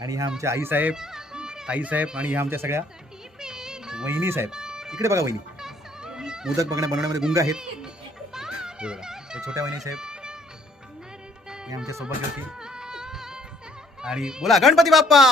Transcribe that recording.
आणि ह्या आमच्या आईसाहेब, ताईसाहेब आणि ह्या आमच्या सगळ्या वहिनी साहेब. इकडे बघा वहिनी, मोदक बनवण्यामध्ये गुंग आहेत. हे बघा हे छोट्या वहिनी साहेब, हे आमच्या सौभाग्यवती. आणि बोला गणपती बाप्पा.